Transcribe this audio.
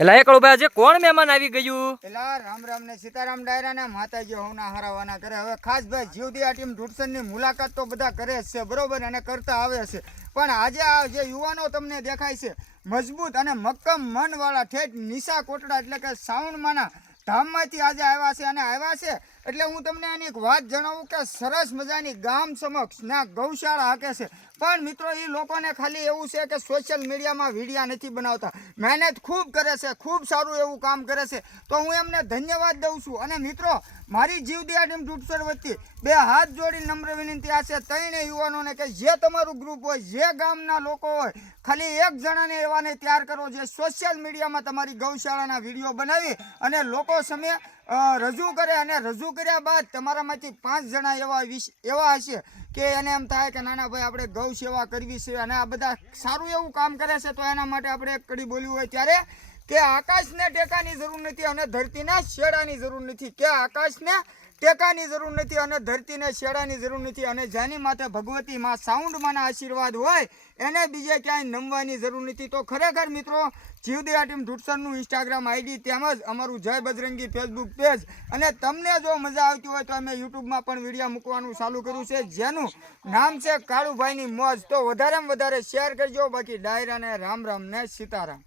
એલા એકલો ભાઈ આજે કોણ મહેમાન આવી ગયું? એલા રામ રામ ને સીતારામ ડાયરા ને માતાજી હોના હરાવાના કરે. હવે ખાસ ભાઈ જીવદયા ટીમ ઢૂંઢસન ની મુલાકાત તો બધા કરે જ છે બરોબર, અને કરતા આવે છે. પણ આજે આ જે યુવાનો તમને દેખાય છે મજબૂત અને મક્કમ મન વાળા ઠેઠ નિશા કોટડા એટલે કે સાઉન્ડમાંના ધામમાંથી આજે આવ્યા છે. અને આવ્યા છે એટલે હું તમને આની એક વાત જણાવું કે સરસ મજાની ગામ સમક્ષ ના ગૌશાળા હાકે છે. પણ મિત્રો એ લોકોને ખાલી એવું છે કે સોશિયલ મીડિયામાં વિડીયા નથી બનાવતા, મહેનત ખૂબ કરે છે, ખૂબ સારું એવું કામ કરે છે. તો હું એમને ધન્યવાદ દઉં છું. અને મિત્રો મારી જીવદયા ટીમ ઢૂંઢસર વતી બે હાથ જોડી નમ્ર વિનંતી આ છે ત્રણે યુવાનોને કે જે તમારું ગ્રુપ હોય, જે ગામના લોકો હોય, ખાલી એક જણાને એવાને તૈયાર કરો જે સોશિયલ મીડિયામાં તમારી ગૌશાળાના વિડીયો બનાવી અને લોકો સામે રજૂ કરે. અને રજૂ કર્યા બાદ તમારામાંથી 5 જણા એવા હશે કે એને એમ થાય કે નાના ભાઈ આપણે ગૌ સેવા કરવી છે અને આ બધા સારું એવું કામ કરે છે, તો એના માટે આપણે એક કડી બોલ્યું હોય ત્યારે કે આકાશને ટેકાની જરૂર નથી અને ધરતીને શેડાની જરૂર નથી, કે આકાશને ટેકાની જરૂર નથી અને ધરતીને શેડાની જરૂર નથી. અને જેની માથે ભગવતી માં સાઉન્ડમાંના આશીર્વાદ હોય એને બીજે ક્યાંય નમવાની જરૂર નથી. તો ખરેખર મિત્રો જીવદયા ટીમ ઢૂંઢસનનું ઇન્સ્ટાગ્રામ આઈડી તેમજ અમારું જય બજરંગી ફેસબુક પેજ, અને તમને જો મજા આવતી હોય તો અમે યુટ્યુબમાં પણ વિડીયો મૂકવાનું ચાલુ કર્યું છે જેનું નામ છે કાળુભાઈની મોજ. તો વધારેમાં વધારે શેર કરજો. બાકી ડાયરાને રામ રામ ને સીતારામ.